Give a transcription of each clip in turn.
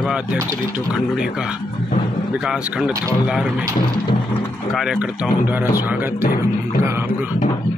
विधानसभा अध्यक्ष रितु खंडूड़ी का विकास खंड थौलदार में कार्यकर्ताओं द्वारा स्वागत एवं उनका आगमन।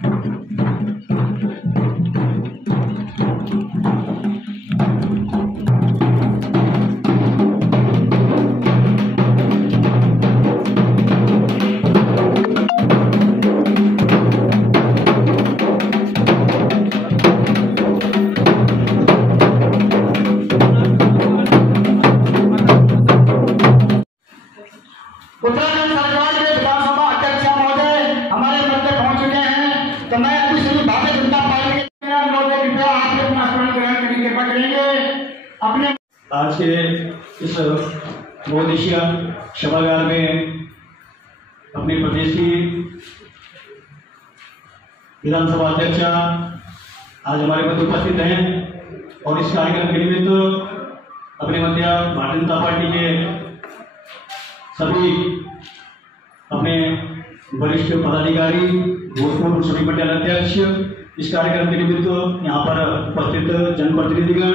उत्तराखंड सरकार के विधानसभा अध्यक्ष महोदय हमारे मध्य पहुंच चुके हैं, तो मैं अभी से भारतीय जनता पार्टी के अनुरोध है, कृपया आप अपना स्मरण ग्रहण करने के बाद करेंगे अपने। आज के इस बहुउद्देशीय सभागार में अपने प्रदेश की विधानसभा अध्यक्ष आज हमारे मध्य उपस्थित हैं और इस कार्यक्रम के निमित्त अपने मध्य भारतीय जनता पार्टी के सभी अपने वरिष्ठ पदाधिकारी, भूतपूर्व सभी मंडल अध्यक्ष, इस कार्यक्रम के निमित्त यहाँ पर उपस्थित जनप्रतिनिधिगण,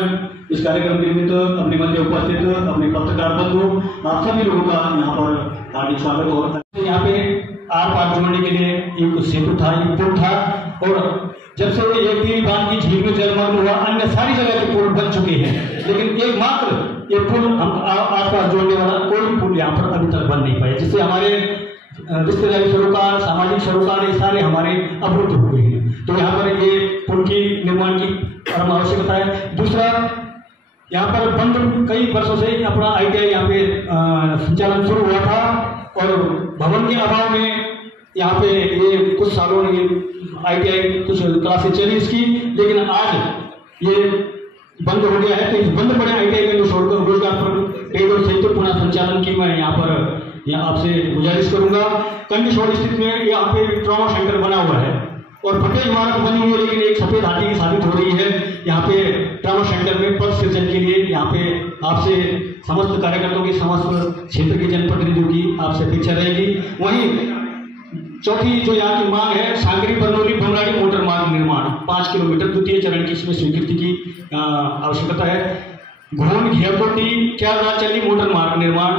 इस कार्यक्रम के निमित्त अपने मध्य उपस्थित अपने पत्रकार बंधु, आप सभी लोगों का यहाँ पर हार्दिक स्वागत हो। यहाँ पे आर पार जोड़ने के लिए एक सेतु था, एक पुल था, और जब से ये तीन बांध की झील में जलमग्न हुआ, अन्य सारी जगह के पुल बन चुके हैं, लेकिन एकमात्र ये पुल हम आस पास जोड़ने वाला कोई पुल यहाँ पर अभी तक बन नहीं पाया, जिससे हमारे रिश्तेदारी सरोकार, सामाजिक सरोकार, ये सारे हमारे अवरुद्ध हो गए हैं। तो यहाँ पर ये पुल की निर्माण की परम आवश्यकता है। दूसरा, यहाँ पर बंद कई वर्षों से अपना ITI यहाँ पे संचालन शुरू हुआ था, और भवन के अभाव में यहाँ पे ये कुछ सालों में ITI कुछ क्लासें चली इसकी, लेकिन आज ये बंद हो गया है। तो इस बंद पड़े ITI में छोड़कर रोजगार पर पेड़ और सहित पुनः संचालन की मैं यहाँ आपसे गुजारिश करूंगा। कंडीशोर स्थिति में यहाँ पे ट्रॉमा सेंटर बना हुआ है और फटे इमारत बनी हुई है, लेकिन एक सफेद हाथी की साबित हो रही है। यहाँ पे ट्रॉमा सेंटर में पद सृजन के लिए यहाँ पे आपसे समस्त कार्यकर्ताओं की, समस्त क्षेत्र के जनप्रतिनिधियों की आपसे अपेक्षा रहेगी। वहीं चौथी जो यहाँ की मांग है, सांकरी बरनौली बमराड़ी मोटर मार्ग निर्माण 5 किलोमीटर द्वितीय चरण की इसमें स्वीकृति की आवश्यकता है। घोन घेरकोटी क्यारचली मोटर मार्ग निर्माण,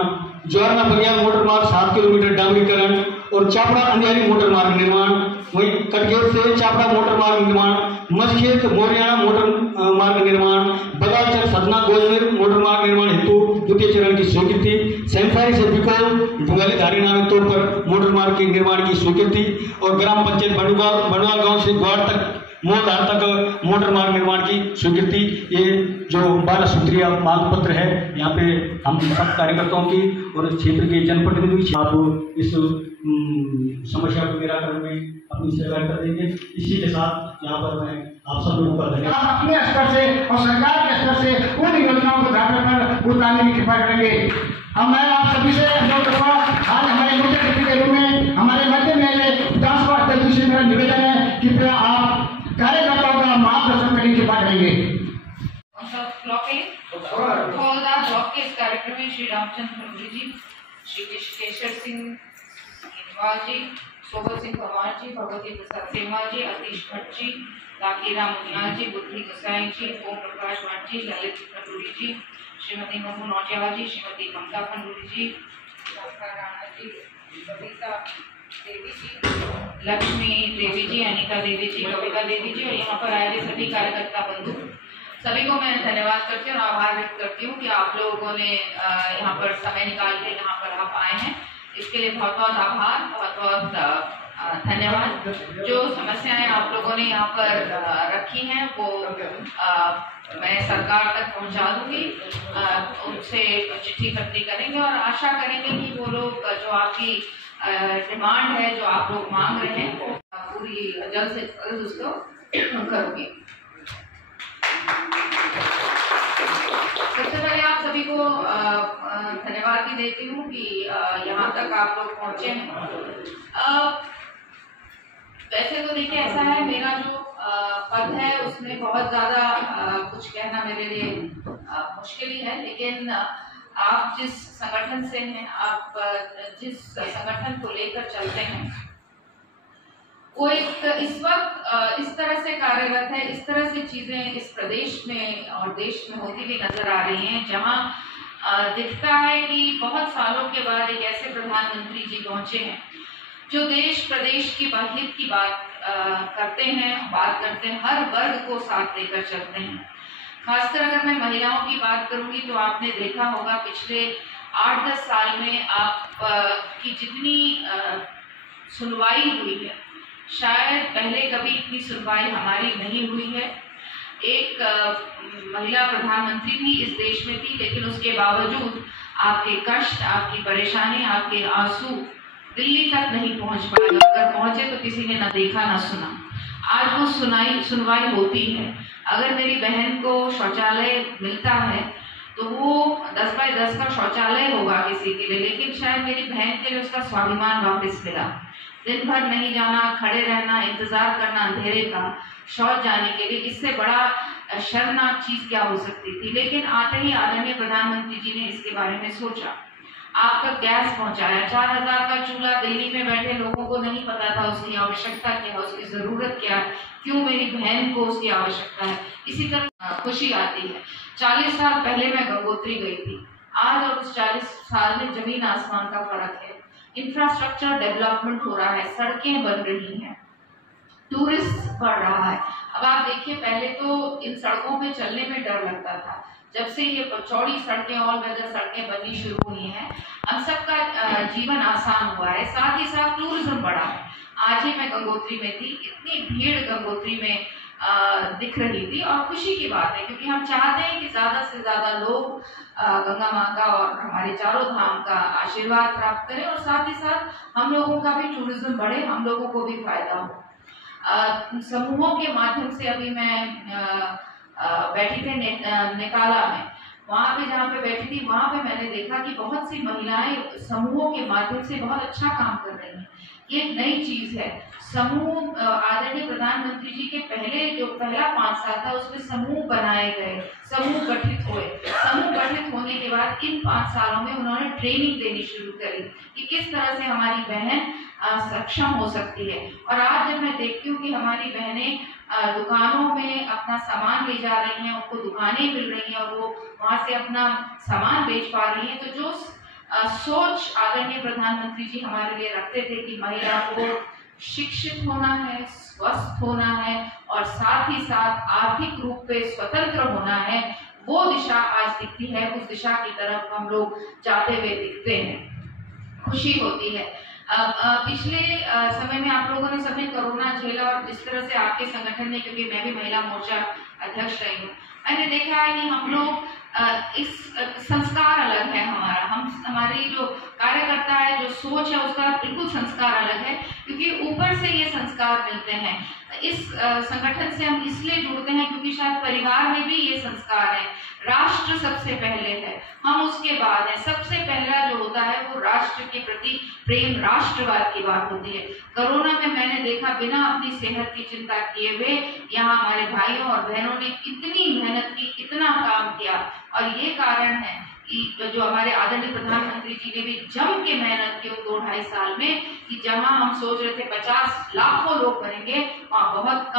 ज्वारना बगियाल मोटर मार्ग 7 किलोमीटर डामरीकरण और चापड़ा अंधेरी मोटर मार्ग निर्माण, वहीं कटगेट से चापड़ा मोटर मार्ग निर्माण, मजखेत मोरियाना मोटर मार्ग निर्माण, बदालचर सतना गोजमेर मोटर मार्ग निर्माण हेतु द्वितीय चरण की स्वीकृति, सेंसारी से बिकोल डुंगाली धारी नामक तौर पर मोटर मार्ग के निर्माण की स्वीकृति, और ग्राम पंचायत बनवाल गांव से ग्वाड़ तक मोहधार तक मोटर मार्ग निर्माण की स्वीकृति। ये जो 12 सूत्रीय मांग पत्र है, यहाँ पे हम सब कार्यकर्ताओं की और क्षेत्र के जनप्रतिनिधि आप इस समस्या को निराकरण में अपनी सेवा कर देंगे। इसी के साथ यहाँ पर मैं आप सब लोगों का धन्यवाद। अपने स्तर से और सरकार के स्तर से उन योजनाओं को ध्यान पर उतारने की कृपा करेंगे। अब मैं आप सभी से अनुरोध करूँगा, आज हमारे मुख्य अतिथि के रूप में हमारे मध्य में विधानसभा अध्यक्ष से मेरा निवेदन है कि कृपया आप कार्यकर्ताओं का मार्गदर्शन करने की बात करेंगे। थौलदार ब्लॉक के इस कार्यक्रम में श्री रामचंद्र खंडूड़ी जी, श्री केशर सिंह जी, शोभत सिंह परमार जी, भगवती प्रसाद सेमवाल जी, अतीश भट्ट जी, राकीराम मुनियाल जी, बुद्धि गोसाई जी, ओम प्रकाश भट्ट जी, ललित खंडूड़ी जी, श्रीमती मधु नौटियाल जी, श्रीमती ममता खंडूड़ी जी, राणा जी, बबीता देवी जी, लक्ष्मी देवी जी, अनीता देवी जी, कविता देवी जी, और यहाँ पर आए हुए सभी कार्यकर्ता बंधु, सभी को मैं धन्यवाद करती हूँ और आभार व्यक्त करती हूँ कि आप लोगों ने यहाँ पर समय निकाल के यहाँ पर आप आए हैं। इसके लिए बहुत बहुत आभार, बहुत बहुत धन्यवाद। जो समस्याएं आप लोगों ने यहाँ पर रखी हैं वो मैं सरकार तक पहुँचा दूंगी, उनसे चिट्ठी खत्ती करेंगे और आशा करेंगे कि वो लोग जो आपकी डिमांड है, जो आप लोग मांग रहे हैं, वो पूरी जल्द से जल्द उसको करोगे। सबसे पहले आप सभी को धन्यवाद भी देती हूँ कि यहाँ तक आप लोग पहुँचे हैं। वैसे तो देखिए ऐसा है, मेरा जो पद है उसमें बहुत ज़्यादा कुछ कहना मेरे लिए मुश्किल ही है, लेकिन आप जिस संगठन से हैं, आप जिस संगठन को लेकर चलते हैं, वो एक इस वक्त इस तरह से कार्यरत है, इस तरह से चीजें इस प्रदेश में और देश में होती हुई नजर आ रही हैं, जहां दिखता है कि बहुत सालों के बाद एक ऐसे प्रधानमंत्री जी पहुंचे हैं जो देश प्रदेश की हित की बात करते हैं, हर वर्ग को साथ लेकर चलते हैं। खासकर अगर मैं महिलाओं की बात करूंगी तो आपने देखा होगा पिछले 8-10 साल में आप की जितनी सुनवाई हुई है, शायद पहले कभी इतनी सुनवाई हमारी नहीं हुई है। एक महिला प्रधानमंत्री भी इस देश में थी, लेकिन उसके बावजूद आपके कष्ट, आपकी परेशानी, आपके आंसू दिल्ली तक नहीं पहुंच पाए। अगर पहुंचे तो किसी ने ना देखा ना सुना। आज वो सुनवाई होती है। अगर मेरी बहन को शौचालय मिलता है तो वो 10 बाय 10 का शौचालय होगा किसी के लिए, लेकिन शायद मेरी बहन के लिए उसका स्वाभिमान वापस मिला। दिन भर नहीं जाना, खड़े रहना, इंतजार करना अंधेरे का शौच जाने के लिए, इससे बड़ा शर्मनाक चीज क्या हो सकती थी। लेकिन आते ही आदरणीय प्रधानमंत्री जी ने इसके बारे में सोचा, आप तक गैस पहुंचाया। 4000 का चूल्हा दिल्ली में बैठे लोगों को नहीं पता था उसकी आवश्यकता क्या है, उसकी जरूरत क्या है, क्यों मेरी बहन को उसकी आवश्यकता है। इसी तरह खुशी आती है। 40 साल पहले मैं गंगोत्री गई थी, आज और उस 40 साल में जमीन आसमान का फर्क है। इंफ्रास्ट्रक्चर डेवलपमेंट हो रहा है, सड़कें बन रही हैं, टूरिस्ट बढ़ रहा है। अब आप देखिए, पहले तो इन सड़कों पे चलने में डर लगता था। जब से ये चौड़ी सड़कें, ऑल वेदर सड़कें बननी शुरू हुई हैं, हम सबका जीवन आसान हुआ है, साथ ही साथ टूरिज्म बढ़ा है। आज ही मैं गंगोत्री में थी, इतनी भीड़ गंगोत्री में दिख रही थी, और खुशी की बात है क्योंकि हम चाहते हैं कि ज्यादा से ज्यादा लोग गंगा माँ का और हमारे चारों धाम का आशीर्वाद प्राप्त करें, और साथ ही साथ हम लोगों का भी टूरिज्म बढ़े, हम लोगों को भी फायदा हो। समूहों के माध्यम से अभी मैं बैठी थी नेकाला में, वहाँ पे जहाँ पे बैठी थी वहाँ पे मैंने देखा कि बहुत सी महिलाएं समूहों के माध्यम से बहुत अच्छा काम कर रही हैं। ये एक नई चीज है। समूह आदरणीय प्रधानमंत्री जी के पहला 5 साल था, उसमें समूह बनाए गए, समूह गठित हुए। समूह गठित होने के बाद इन 5 सालों में उन्होंने ट्रेनिंग देनी शुरू करी कि किस तरह से हमारी बहन सक्षम हो सकती है। और आज जब मैं देखती हूँ कि हमारी बहनें दुकानों में अपना सामान ले जा रही हैं, उनको दुकानें मिल रही हैं और वो वहाँ से अपना सामान बेच पा रही हैं, तो जो सोच आदरणीय प्रधानमंत्री जी हमारे लिए रखते थे कि महिला को शिक्षित होना है, स्वस्थ होना है और साथ ही साथ आर्थिक रूप से स्वतंत्र होना है, वो दिशा आज दिखती है। उस दिशा की तरफ हम लोग जाते हुए दिखते हैं, खुशी होती है। पिछले समय में आप लोगों ने सबने कोरोना झेला, और जिस तरह से आपके संगठन ने, क्योंकि मैं भी महिला मोर्चा अध्यक्ष रही हूँ, मैंने देखा है कि हम लोग इस संस्कार अलग है हमारी जो कार्यकर्ता है, जो सोच है, उसका बिल्कुल संस्कार अलग है, क्योंकि ऊपर से ये संस्कार मिलते हैं। इस संगठन से हम इसलिए जुड़ते हैं क्योंकि शायद परिवार में भी ये संस्कार है। राष्ट्र सबसे पहले है, हम उसके बाद है। सबसे पहला जो होता है वो राष्ट्र के प्रति प्रेम, राष्ट्रवाद की बात होती है। कोरोना में मैंने देखा, बिना अपनी सेहत की चिंता किए हुए यहाँ हमारे भाइयों और बहनों ने इतनी मेहनत की, इतना काम किया, और ये कारण है कि जो हमारे आदरणीय प्रधानमंत्री जी ने भी जम के मेहनत की 2-2.5 साल में, कि जहां हम सोच रहे थे 50 लाखों लोग मरेंगे, वहां बहुत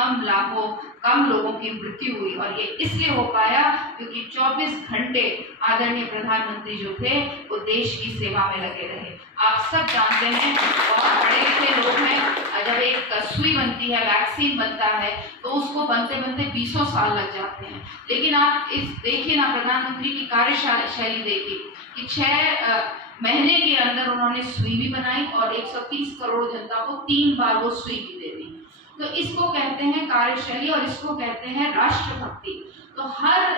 कम लोगों की मृत्यु हुई। और ये इसलिए हो पाया क्योंकि 24 घंटे आदरणीय प्रधानमंत्री जो थे वो देश की सेवा में लगे रहे। आप सब जानते हैं, बहुत पढ़े लिखे लोग हैं, जब एक सुई बनती है, वैक्सीन बनता है, तो उसको बनते बनते 20 साल लग जाते हैं। लेकिन आप इस देखिए ना, प्रधानमंत्री की कार्यशैली देखिए कि 6 महीने के अंदर उन्होंने सुई भी बनाई और 130 करोड़ जनता को 3 बार वो सुई भी दे दी। तो इसको कहते हैं कार्यशैली और इसको कहते हैं राष्ट्रभक्ति। तो हर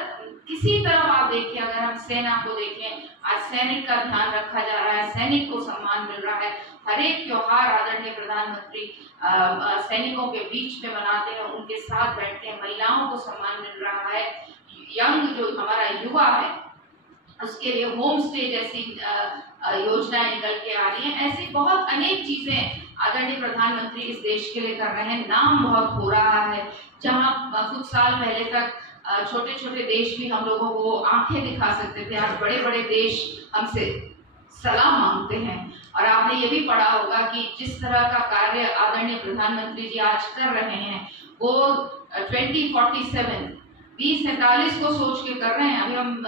किसी तरफ आप देखिए, अगर हम सेना को देखें, आज सैनिक का ध्यान रखा जा रहा है, सैनिक को सम्मान मिल रहा है। हर एक त्योहार आदरणीय प्रधानमंत्री सैनिकों के बीच में मनाते हैं, उनके साथ बैठते हैं, महिलाओं को सम्मान मिल रहा है। यंग जो हमारा युवा है उसके लिए होम स्टे जैसी योजनाएं निकल के आ रही हैं। ऐसी बहुत अनेक चीजें आदरणीय प्रधानमंत्री इस देश के लिए कर रहे हैं। नाम बहुत हो रहा है। जहां कुछ साल पहले तक छोटे छोटे देश भी हम लोगों को आंखें दिखा सकते थे, आज बड़े बड़े देश हमसे सलाम मांगते हैं। और आपने ये भी पढ़ा होगा कि जिस तरह का कार्य आदरणीय प्रधानमंत्री जी आज कर रहे हैं, वो 2047 2047 को सोच के कर रहे हैं। अभी हम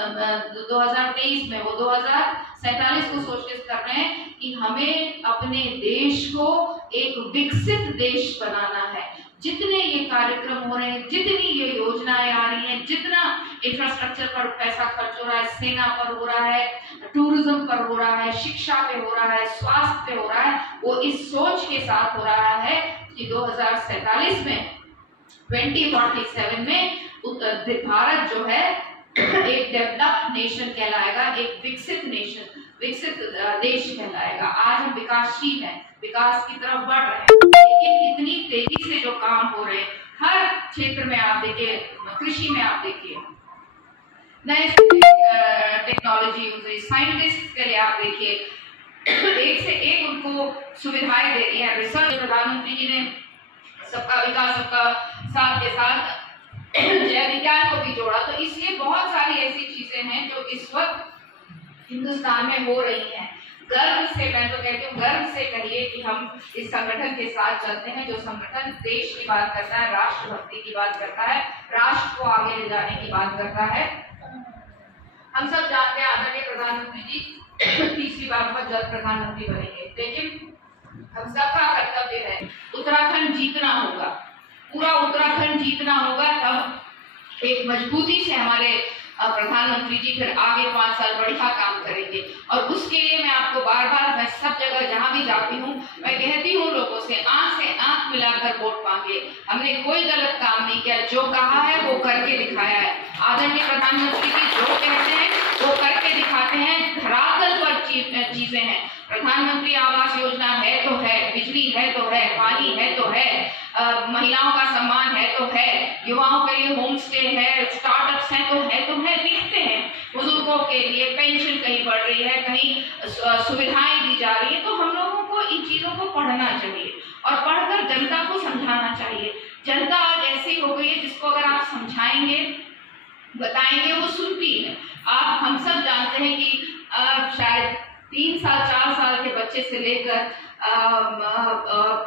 2023 में, वो 2047 को सोच के कर रहे हैं कि हमें अपने देश को एक विकसित देश बनाना है। जितने ये कार्यक्रम हो रहे हैं, जितनी ये योजनाएं आ रही हैं, जितना इंफ्रास्ट्रक्चर पर पैसा खर्च हो रहा है, सेना पर हो रहा है, टूरिज्म पर हो रहा है, शिक्षा पे हो रहा है, स्वास्थ्य पे हो रहा है, वो इस सोच के साथ हो रहा है कि 2047 में 2047 में भारत जो है एक डेवलप्ड नेशन कहलाएगा, एक विकसित नेशन, विकसित देश कहलाएगा। आज हम विकासशील हैं, विकास की तरफ बढ़ रहे हैं, लेकिन इतनी तेजी से जो काम हो रहे हैं हर क्षेत्र में, आप देखिए कृषि में, आप देखिए नए टेक्नोलॉजी यूज, साइंटिस्ट के लिए आप देखिए एक से एक उनको सुविधाएं दे रही है। रिसर्च, प्रधानमंत्री जी ने सबका विकास सबका साथ के साथ जय विज्ञान को भी जोड़ा, तो इसलिए बहुत सारी ऐसी चीजें हैं जो इस वक्त हिंदुस्तान में हो रही हैं। गर्व से, मैं तो कहती हूँ गर्व से कहिए कि हम इस संगठन के साथ चलते हैं, जो संगठन देश की बात करता है, राष्ट्रभक्ति की बात करता है, राष्ट्र को आगे ले जाने की बात करता है। हम सब जानते हैं आदरणीय प्रधानमंत्री जी तीसरी बार पर जल्द प्रधानमंत्री बनेंगे, लेकिन हम सबका कर्तव्य है उत्तराखंड जीतना होगा, पूरा उत्तराखंड जीतना होगा, तब एक मजबूती से हमारे प्रधानमंत्री जी फिर आगे 5 साल बढ़िया काम करेंगे। और उसके लिए मैं आपको बार बार, मैं सब जगह जहां भी जाती हूँ मैं कहती हूँ लोगों से आंख मिलाकर वोट मांगे। हमने कोई गलत काम नहीं किया, जो कहा है वो करके दिखाया है। आदरणीय प्रधानमंत्री जी जो कहते हैं वो करके दिखाते हैं, धरातल पर चीजें हैं। प्रधानमंत्री आवास योजना है तो है, बिजली है तो है, पानी है तो है, महिलाओं का सम्मान है तो है, युवाओं के लिए होम स्टे है, स्टार्टअप्स हैं तो है, दिखते हैं। बुजुर्गों के लिए पेंशन कहीं बढ़ रही है, कहीं सुविधाएं दी जा रही है। तो हम लोगों को इन चीजों को पढ़ना चाहिए और पढ़कर जनता को समझाना चाहिए। जनता आज ऐसी हो गई है जिसको अगर आप समझाएंगे, बताएंगे, वो सुनती है। हम सब जानते हैं कि शायद 3 साल 4 साल के बच्चे से लेकर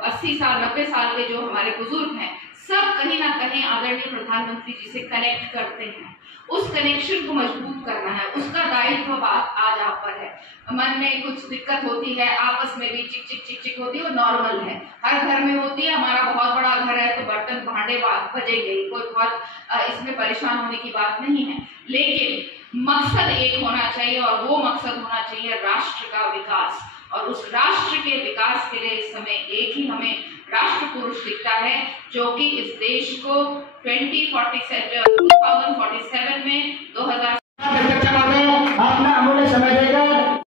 80 साल 90 साल के जो हमारे बुजुर्ग हैं, सब कहीं ना कहीं आदरणीय प्रधानमंत्री जी से कनेक्ट करते हैं। उस कनेक्शन को मजबूत करना है, उसका दायित्व आज आप पर है। मन में कुछ दिक्कत होती है, आपस में भी चिक चिक चिक चिक होती है, वो नॉर्मल है, हर घर में होती है। हमारा बहुत बड़ा घर है तो बर्तन भांडे बजेंगे, कोई बहुत इसमें परेशान होने की बात नहीं है, लेकिन मकसद एक होना चाहिए और वो मकसद होना चाहिए राष्ट्र का विकास। और उस राष्ट्र के विकास के लिए इस समय एक ही हमें राष्ट्र पुरुष दिखता है, जो कि इस देश को 2047 में 2000 अपना अमूल्य समय देकर